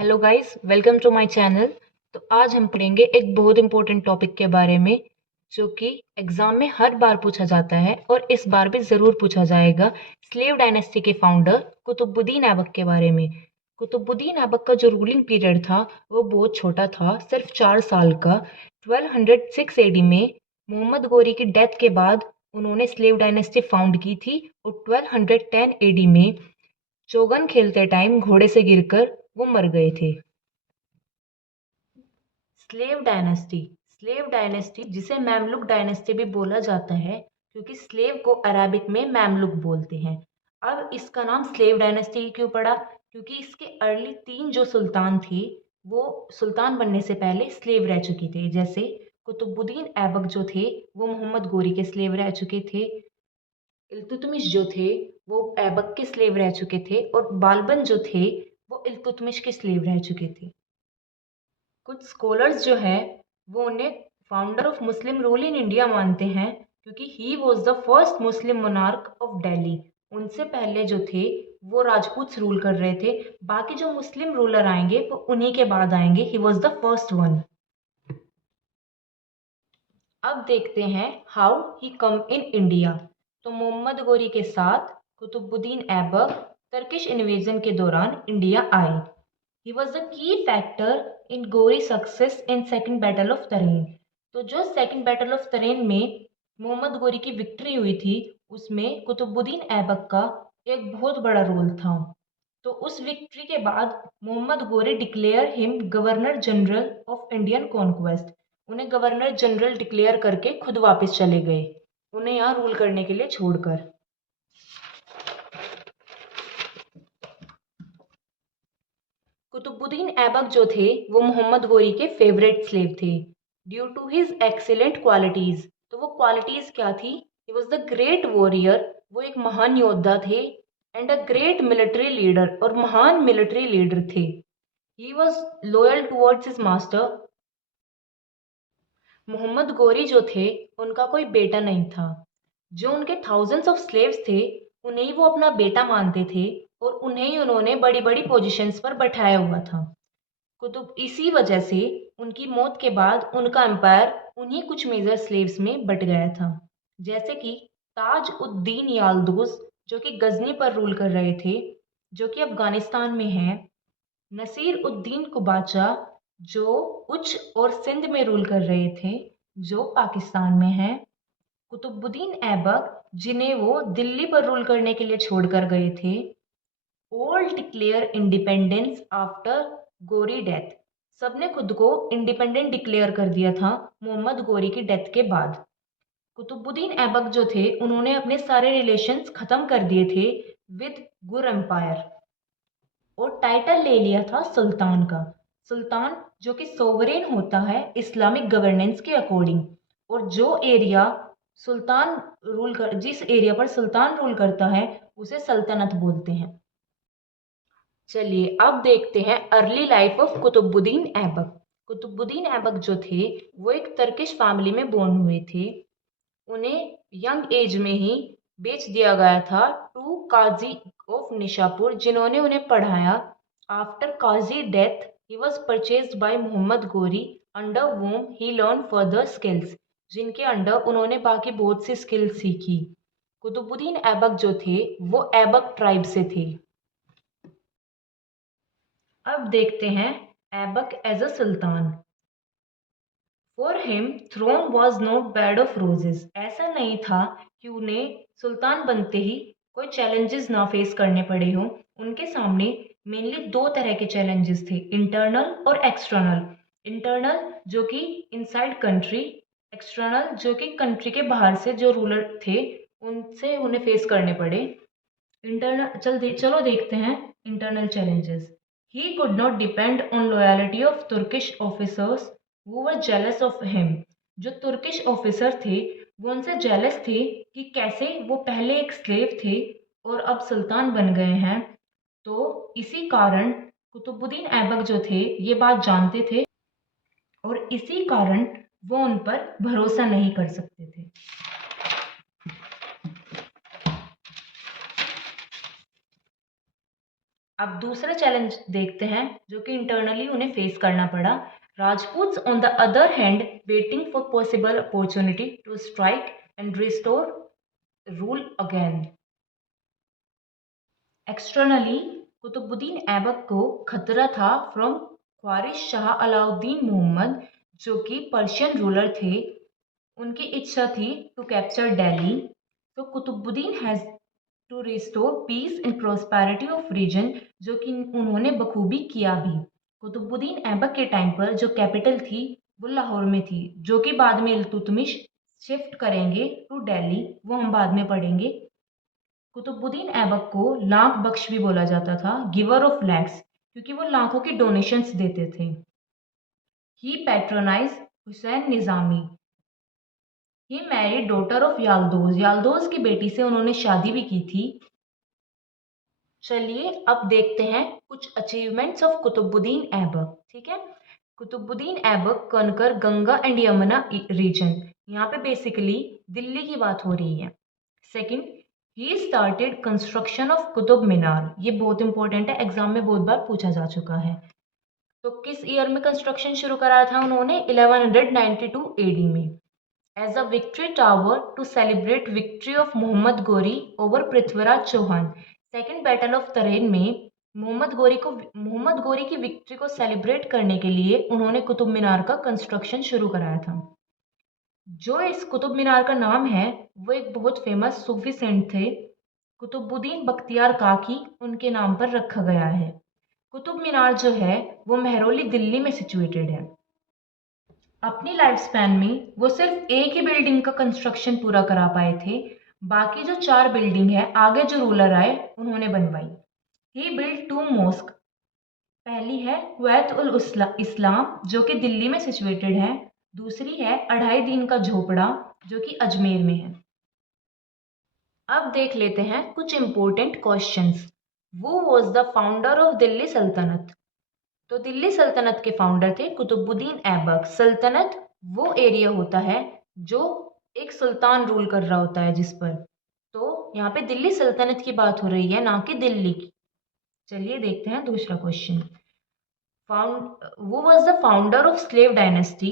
Hello guys, welcome to my channel. तो आज हम पढ़ेंगे एक बहुत इंपॉर्टेंट टॉपिक के बारे में जो कि एग्जाम में हर बार पूछा जाता है और इस बार भी ज़रूर पूछा जाएगा। स्लेव डायनेस्टी के फाउंडर कुतुबुद्दीन ऐबक के बारे में। कुतुबुद्दीन ऐबक का जो रूलिंग पीरियड था वो बहुत छोटा था, सिर्फ 4 साल का। 1206 एडी में मोहम्मद गोरी की डेथ के बाद उन्होंने स्लेव डायनेस्टी फाउंड की थी और 1210 एडी में चोगन खेलते टाइम घोड़े से गिरकर वो मर गए थे। स्लेव डायनेस्टी जिसे मैमलुक डायनेस्टी भी बोला जाता है क्योंकि स्लेव को अरबिक में मैमलुक बोलते हैं। अब इसका नाम स्लेव डायनेस्टी क्यों पड़ा? क्योंकि इसके अर्ली 3 जो सुल्तान थे वो सुल्तान बनने से पहले स्लेव रह चुके थे। जैसे कुतुबुद्दीन ऐबक जो थे वो मोहम्मद गोरी के स्लेव रह चुके थे। इल्तुतमिश जो थे वो ऐबक के स्लेव रह चुके थे और बालबन जो थे वो इल्तुतमिश के स्लेव रह चुके थे। कुछ स्कॉलर्स जो है वो उन्हें founder of Muslim rule in India मानते हैं क्योंकि ही was the first Muslim monarch of Delhi. उनसे पहले जो थे वो राजपूत रूल कर रहे थे। बाकी जो मुस्लिम रूलर आएंगे वो उन्हीं के बाद आएंगे। ही वॉज द फर्स्ट वन। अब देखते हैं how he come in India. तो मोहम्मद गोरी के साथ कुतुबुद्दीन ऐबक टर्किश इन्वेजन के दौरान इंडिया आए। He was the key factor in Ghori success in second battle of Tarain. तो जो सेकेंड बैटल ऑफ तरेन में मोहम्मद गोरी की विक्ट्री हुई थी उसमें कुतुबुद्दीन ऐबक का एक बहुत बड़ा रोल था। तो उस विक्ट्री के बाद Mohammad Ghori declare him governor general of Indian conquest. उन्हें गवर्नर जनरल डिक्लेयर करके खुद वापस चले गए, उन्हें यहाँ रूल करने के लिए छोड़कर। कुतुबुद्दीन ऐबक जो थे वो मोहम्मद गोरी के फेवरेट स्लेव थे due to his excellent qualities. तो वो क्वालिटीज क्या थी? He was the great warrior, वो एक महान योद्धा थे, and a great military leader, और महान मिलिट्री लीडर थे। He was loyal towards his master. Mohammad Ghori जो थे उनका कोई बेटा नहीं था। जो उनके थाउजेंड्स ऑफ स्लेव्स थे उन्हें ही वो अपना बेटा मानते थे और उन्हें ही उन्होंने बड़ी बड़ी पोजीशंस पर बैठाया हुआ था। कुतुब इसी वजह से उनकी मौत के बाद उनका एम्पायर उन्हीं कुछ मेजर स्लेव्स में बट गया था। जैसे कि ताज उद्दीन याल्दुज जो कि गजनी पर रूल कर रहे थे, जो कि अफगानिस्तान में है। नसीर उद्दीन कुबाचा जो उच्च और सिंध में रूल कर रहे थे, जो पाकिस्तान में है। कुतुबुद्दीन ऐबक जिन्हें वो दिल्ली पर रूल करने के लिए छोड़कर गए थे। ऑल डिक्लेयर इंडिपेंडेंस आफ्टर गोरी डेथ। सबने खुद को इंडिपेंडेंट डिक्लेयर कर दिया था मोहम्मद गोरी की डेथ के बाद। कुतुबुद्दीन ऐबक जो थे उन्होंने अपने सारे रिलेशंस खत्म कर दिए थे विद गुर एम्पायर और टाइटल ले लिया था सुल्तान का। सुल्तान जो कि सोवरेन होता है इस्लामिक गवर्नेंस के अकॉर्डिंग, और जो एरिया सुल्तान रूल कर जिस एरिया पर सुल्तान रूल करता है उसे सल्तनत बोलते हैं। चलिए अब देखते हैं early life of Qutbuddin Aibak. Qutbuddin Aibak जो थे वो एक टर्किश फैमिली में बोर्न हुए थे। उन्हें यंग एज में ही बेच दिया गया था टू काजी ऑफ निशापुर जिन्होंने उन्हें पढ़ाया। After Qazi death he was purchased by Mohammad Ghori under whom he learn further skills, जिनके अंडर उन्होंने बाकी बहुत सी स्किल्स सीखी। कुतुबुद्दीन ऐबक जो थे वो ऐबक ट्राइब से थे। अब देखते हैं Aibak as a sultan. For him throne was not bed of roses. ऐसा नहीं था कि उन्हें सुल्तान बनते ही कोई चैलेंजेस ना फेस करने पड़े हों। उनके सामने मेनली 2 तरह के चैलेंजेस थे, इंटरनल और एक्सटर्नल। इंटरनल जो कि इनसाइड कंट्री, एक्सटर्नल जो कि कंट्री के बाहर से जो रूलर थे उनसे उन्हें फेस करने पड़े। चलो देखते हैं internal challenges. He could not depend on loyalty of Turkish officers who were jealous of him. जो तुर्किश ऑफिसर थे वो उनसे जेलस थे कि कैसे वो पहले एक स्लेव थे और अब सुल्तान बन गए हैं। तो इसी कारण कुतुबुद्दीन ऐबक जो थे ये बात जानते थे और इसी कारण वो उन पर भरोसा नहीं कर सकते थे। अब दूसरा चैलेंज देखते हैं जो कि इंटरनली उन्हें फेस करना पड़ा। Rajputs on the other hand waiting for possible opportunity to strike and restore rule again. Externally Qutubuddin Aibak को खतरा था फ्रॉम ख्वारिश शाह अलाउद्दीन मोहम्मद, जो कि पर्शियन रूलर थे। उनकी इच्छा थी टू कैप्चर दिल्ली। तो Qutubuddin has to restore peace and prosperity of region, जो कि उन्होंने बखूबी किया भी। कुतुबुद्दीन ऐबक के टाइम पर जो कैपिटल थी वो लाहौर में थी, जो कि बाद में इल्तुतमिश शिफ्ट करेंगे टू दिल्ली, वो हम बाद में पढ़ेंगे। कुतुबुद्दीन ऐबक को लाख बख्श भी बोला जाता था, गिवर ऑफ लैक्स, क्योंकि वो लाखों की डोनेशंस देते थे। He patronize Hussain Nizami. He married daughter of Yaldoz, Yaldoz की बेटी से उन्होंने शादी भी की थी। चलिए अब देखते हैं कुछ अचीवमेंट्स ऑफ कुतुबुद्दीन ऐबक। ठीक है, Qutubuddin Aibak conquer Ganga and Yamuna region, यहाँ पे बेसिकली दिल्ली की बात हो रही है। Second, he started construction of Qutub Minar, ये बहुत इंपॉर्टेंट है, एग्जाम में बहुत बार पूछा जा चुका है। तो किस ईयर में कंस्ट्रक्शन शुरू कराया था उन्होंने? 1192 एडी में, as a victory tower to celebrate victory of Mohammad Ghori over Prithviraj Chauhan. Second battle of Tarain में मोहम्मद गोरी की विक्ट्री को सेलिब्रेट करने के लिए उन्होंने कुतुब मीनार का कंस्ट्रक्शन शुरू कराया था। जो इस कुतुब मीनार का नाम है वो एक बहुत फेमस सूफी सेंट थे, कुतुबुद्दीन बख्तियार काकी, उनके नाम पर रखा गया है। कुतुब मीनार जो है वो महरौली दिल्ली में सिचुएटेड है। अपनी लाइफ स्पैन में वो सिर्फ एक ही बिल्डिंग का कंस्ट्रक्शन पूरा करा पाए थे, बाकी जो 4 बिल्डिंग है आगे जो रूलर आए उन्होंने बनवाई। ही बिल्ड 2 मॉस्क। पहली है कुवैत उल इस्लाम जो कि दिल्ली में सिचुएटेड है, दूसरी है अढ़ाई दीन का झोपड़ा जो कि अजमेर में है। अब देख लेते हैं कुछ इंपॉर्टेंट क्वेश्चंस। वो was the founder of Delhi सल्तनत? तो दिल्ली सल्तनत के फाउंडर थे कुतुबुद्दीन ऐबक। सल्तनत वो एरिया होता है जो एक सुल्तान रूल कर रहा होता है जिस पर, तो यहाँ पे दिल्ली सल्तनत की बात हो रही है, ना कि दिल्ली की। चलिए देखते हैं दूसरा क्वेश्चन। वो was the founder of slave dynasty?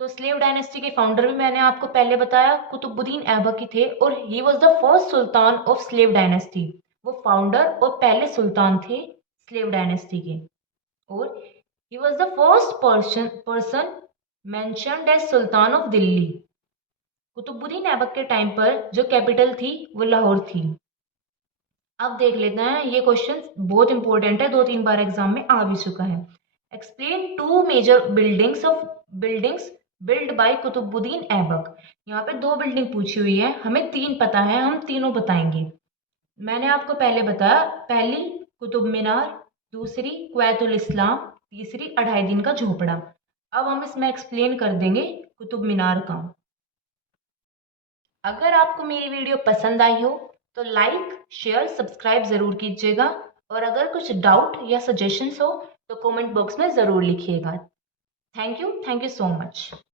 तो स्लेव डायनेस्टी के फाउंडर भी मैंने आपको पहले बताया कुतुबुद्दीन ऐबक ही थे, और ही was the first sultan of slave dynasty. वो फाउंडर और पहले सुल्तान थे स्लेव डायनेस्टी के। और he was the first person mentioned as sultan of Delhi. Qutbuddin Aibak के टाइम पर जो कैपिटल थी वो लाहौर थी। अब देख लेते हैं, ये क्वेश्चन बहुत इंपॉर्टेंट है, 2-3 बार एग्जाम में आ भी चुका है। Explain 2 major buildings build by Qutbuddin Aibak. यहाँ पे 2 बिल्डिंग पूछी हुई है, हमें 3 पता है, हम तीनों बताएंगे। मैंने आपको पहले बताया, पहली कुतुब मीनार, दूसरी कुवैतुल इस्लाम, तीसरी अढ़ाई दिन का झोपड़ा। अब हम इसमें एक्सप्लेन कर देंगे कुतुब मीनार का। अगर आपको मेरी वीडियो पसंद आई हो तो लाइक शेयर सब्सक्राइब ज़रूर कीजिएगा, और अगर कुछ डाउट या सजेशंस हो तो कमेंट बॉक्स में ज़रूर लिखिएगा। Thank you so much.